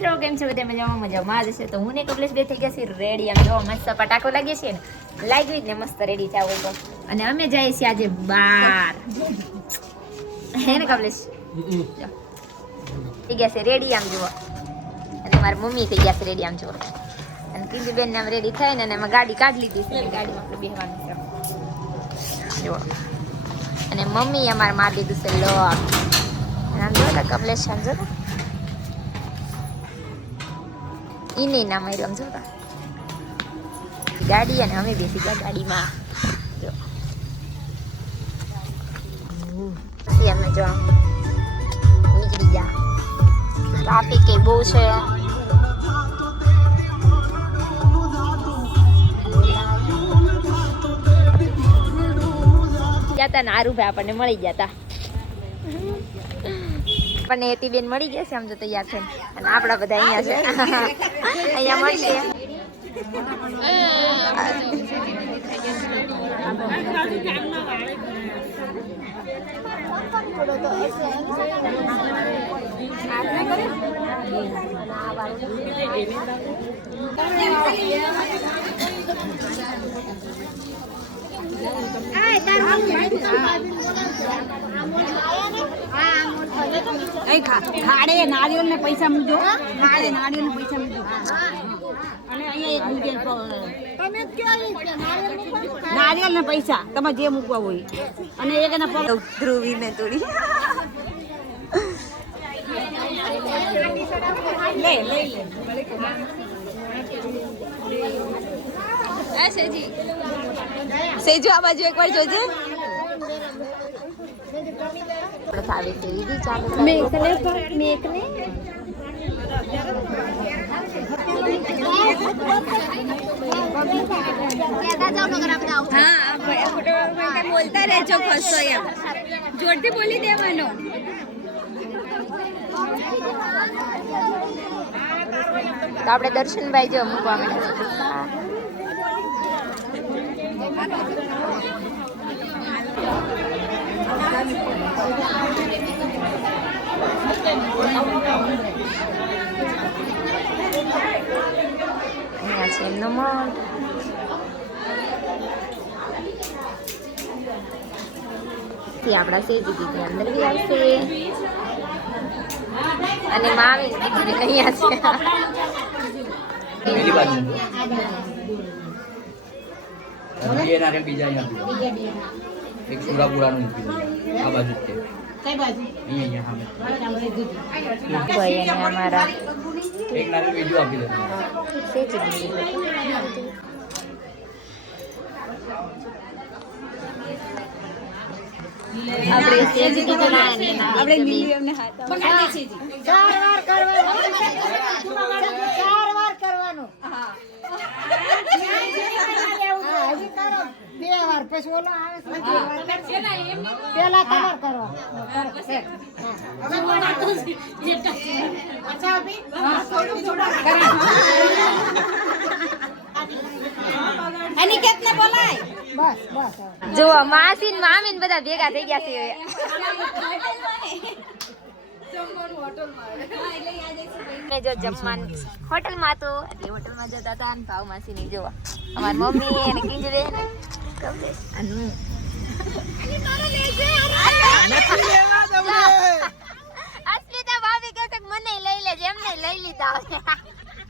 મિત્રો કેમ છે? બધા મજામાં? મજામાં જ છે. તો હું ને કપલેશ બે થઈ ગયા છે રેડી આમ જો મસ્ત પટાકો લાગે છે ને. લાગવી જ ને મસ્ત રેડી થાવ તો. અને અમે જઈએ છીએ આજે બાર. હે ને કપલેશ થઈ ગયા છે રેડી આમ જુઓ અને મારી મમ્મી થઈ ગયા છે રેડી આમ જુઓ અને કીધું બેન આમ રેડી થાય ને અને એમાં ગાડી કાઢી લીધી છે. ગાડીમાં આપણે બેસવાનું છે. જુઓ અને મમ્મી અમારે મારી દીધું છે લોક આમ. જો તો કપલેશ આમ જો ઈને ના માર્યું, આમ જોતા ગાડી અને અમે બેસી ગયા ગાડીમાં. જો. પછી અમે જો નીકળી ગયા. ટ્રાફિક એ બહુ છે. ગયા તા ને આરુભાઈ આપણને મળી ગયા તા. આપણને એટીબેન મળી ગયા છે, આમ તો તૈયાર થઈને અને આપણા બધા અહીંયા છે. અહીંયા મળીએ અહીં ખા- ખાડે નારિયેળ ને પૈસા મૂકજો ખાડે નારિયેળ ને પૈસા મૂકજો અને અહીંયા એક મૂકે નારિયેળ ને પૈસા. તમે જે મૂકવા હોય. અને એક એના પગ ધ્રુવી ને થોડી લે લે. લે સેજો આ બાજુ એકવાર જોજો. આવી છે દીદી ચાલુ મેકને મેકને બોલતા રહેજો ખસો એમ. જોરથી બોલી દેવાનો. તો આપણે દર્શનભાઈ જો મૂકવા માંડ્યા છે. અહીંયા છે એમનો મઠ આપણા સે દીદી અંદર બી આવશે અને માવી દીદી અહીંયા છે બાજુ. એક સુરાપુરાનું મૂકી દીધું. આ બાજુ છે. કઈ બાજુ? અહીંયા અહીંયા સામે ભાઈ અને અમારા એક નાનું આપી આપણે સેજી ના આપણે દીકરી. એમને હાથ બગાડે છે જી. અનિકેતને બોલાય? જુઓ માસી ને મામી ને બધા ભેગા થઈ ગયા છે. મેં જો જમવાનું હોટલમાં તો એટલે હોટલમાં જતા હતા અને ભાવ માસી ની જોવા અમારી મમ્મી અને કિંજરે ને કમલેશ અને હું. અસ્મિતા ભાભી કહે છે મને લઈ લેજે એમને લઈ લીધા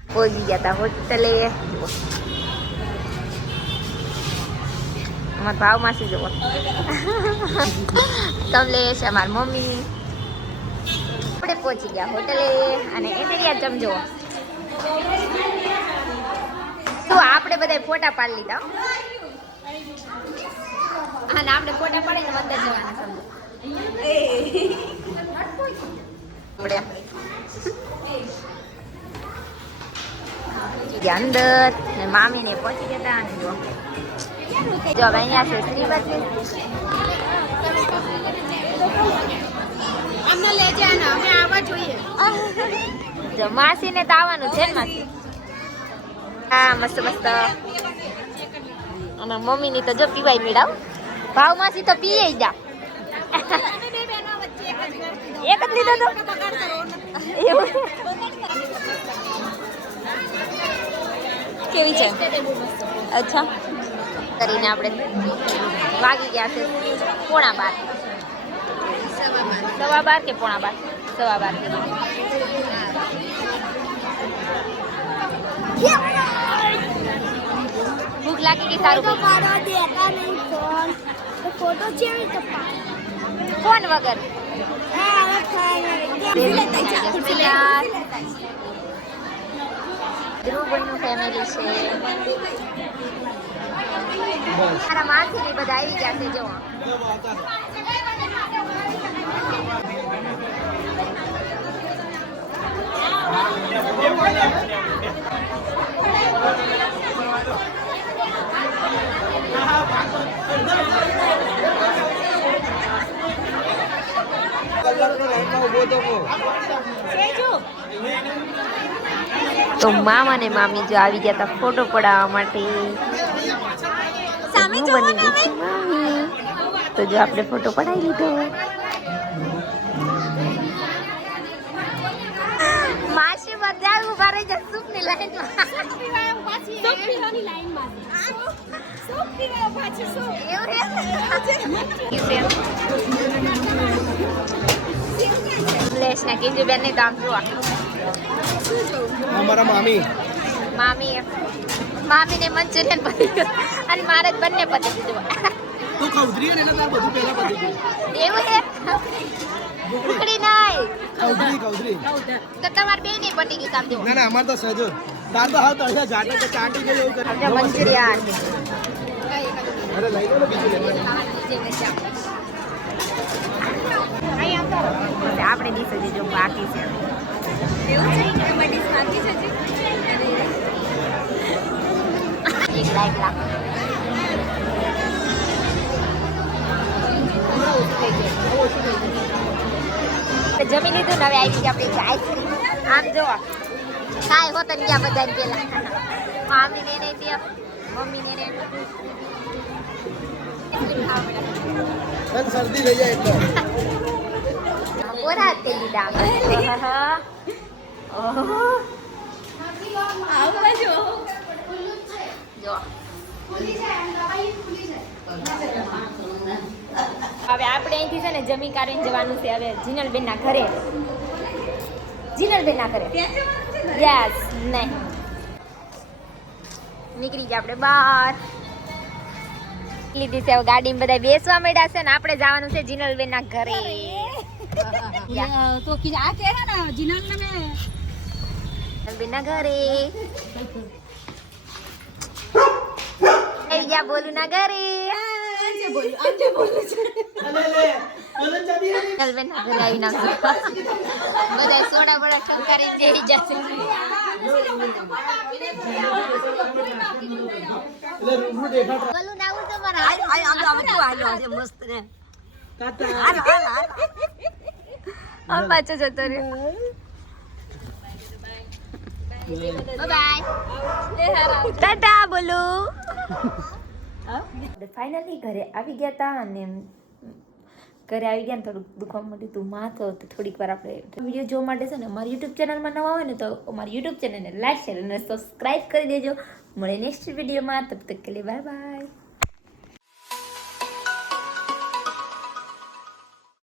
પહોંચી ગયા હતા હોટલે. અમાર ભાવ માસી જુઓ કમલેશ અમાર મમ્મી આપણે પહોંચી ગયા હોટલે અને એન્ટ્રિયા જમજો તો આપણે બધા ફોટા પાડી લીધા હો. અને આપણે ફોટા પાડીને અંદર જવાના સમજો. આપણે અંદર ને મામી ને પહોંચી જતા અને જો. જો હવે અહીંયા છે શ્રીવત માસી ને તો આવવાનું છે માસી. હા મસ્ત મસ્ત. અને મમ્મીની તો જો પીવાય મેળાવ ભાવ માસી તો પીએ જા એક જ લીધો તો? કેવી છે? અચ્છા. કરીને આપણે વાગી ગયા છે પોણા બાર. સવા બાર કે પોણા બાર? સવા બાર. ભૂખ લાગી ગઈ સારું. ફોટો છે તો ફોન વગર. ધ્રુવભાઈનું ફેમિલી છે. મારા માસી બધા આવી ગયા છે જો. તો મામા ને મામી જો આવી ગયા હતા ફોટો પડાવવા માટે. સામે બની ગઈ છે મામી. તો જો આપણે ફોટો પડાવી લીધો. માસી બધા ઊભા રહી જશે કીધું બેનની દામ જોવા અમારા મામી. મામી. મામી ને મંચુરિયન પતી અને મારે બંને પતી દીધું તું કૌધરી ને તાર બધું પહેલા પતી ગયું. એવું છે? ઉકડી નાય. કૌધરી કૌધરી તો તમાર બે ને પતી ગયું કામ જો ના ના અમાર તો સજો તાર તો હાવ અહીંયા જાટે તો ચાટી ગઈ એવું કરે. મંચુરિયન. અરે લઈ લો બીજું લેવાનું આપણે ડીશ હજી જો બાકી છે. એક લાઈક લાખ જમી લીધું ને હવે આવી ગયા આપણે આઈસ્ક્રીમ આમ જો. કાંઈ હોત ને ગયા બધા પેલા. મામી ને દે મમ્મી ને સર્દી લઈ જાય એટલે તે લીધા હવે આપણે અહીંથી છે ને જમી કાઢીને જવાનું છે હવે જીનલબેન ના ઘરે. જીનલબેન ના ઘરે. યસ નહીં. નીકળી ગયા આપણે બહાર. લીધી છે ગાડીમાં બધા બેસવા માંડ્યા છે ને આપણે જવાનું છે જીનલબેન ના ઘરે. તો કી આ કે હે ને જીનલ ને મેં જીનલબેન ઘરે. એ ગયા બોલું ના ઘરે. જીનલબેન ના ઘરે આવી નાખજો બધા સોડા બોડા ટંકારી દેઈ જશે. બોલું ના મસ્ત ને આ પાછો જતો રહ્યો. ટાટા બોલો. ફાઇનલી ઘરે આવી ગયા હતા અને ઘરે આવી ગયા ને થોડુંક દુખવા મળ્યું હતું માથો તો થોડીક વાર આપણે વીડિયો જોવા માટે છે ને અમારી યુટ્યુબ ચેનલમાં નવા હોય ને તો અમારી યુટ્યુબ ચેનલને લાઈક શેર અને સબસ્ક્રાઈબ કરી દેજો. મળે નેક્સ્ટ વિડીયોમાં તબ તક કે લે બાય બાય